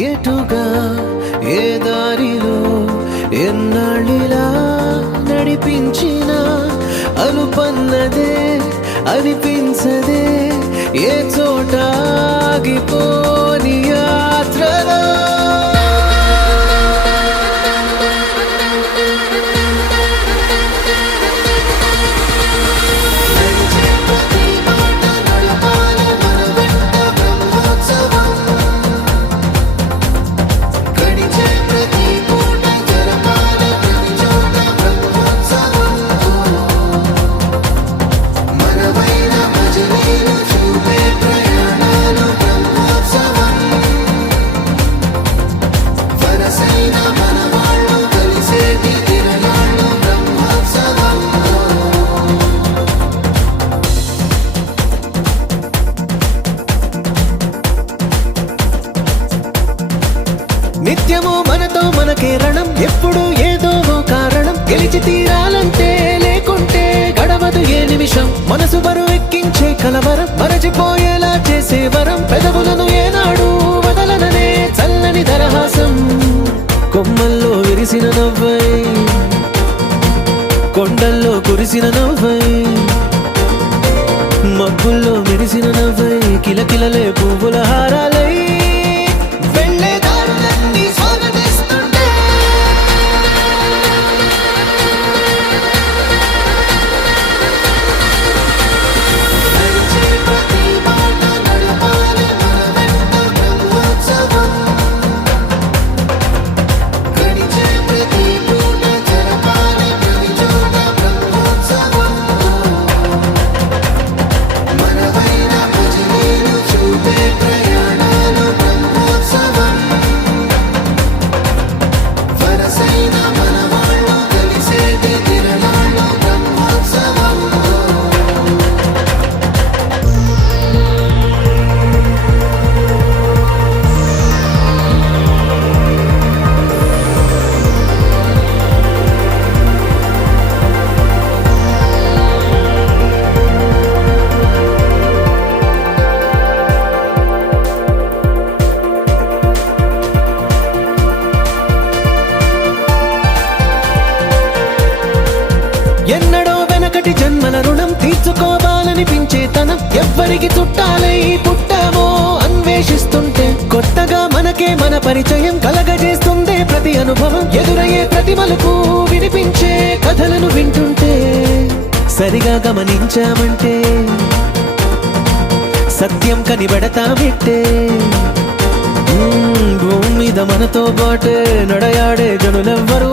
ఎటుగా ఏ దారిలో ఎన్నాళ్ళిలా నడిపించిన అనుపన్నదే అనిపించదే ఏ చోట ఆగిపోని యాత్రలో నిత్యము మనతో మనకే రణం ఎప్పుడు ఏదో కారణం గెలిచి తీరాలంటే లేకుంటే గడవదు ఏ నిమిషం మనసు బరువు ఎక్కించే కలవరం మరచిపోయేలా చేసే వరం పెదవులను ఏనాడు వదలననే చల్లని దరహాసం కొమ్మల్లో విరిసిన నవ్వై కొండల్లో కురిసిన నవ్వై మబ్బుల్లో మెరిసిన నవ్వై కిలకిలలే పువ్వుల హారాలై ఎన్నడో వెనకటి జన్మల రుణం తీర్చుకోవాలనిపించే తనం ఎవ్వరికి చుట్టాలై పుట్టామో అన్వేషిస్తుంటే కొత్తగా మనకే మన పరిచయం కలగజేస్తుందే ప్రతి అనుభవం ఎదురయ్యే ప్రతి మలుపు వినిపించే కథలను వింటుంటే సరిగా గమనించామంటే సత్యం కనిపెడతామిట్టే భూమి మీద మనతో పాటే నడయాడే జనులెవ్వరు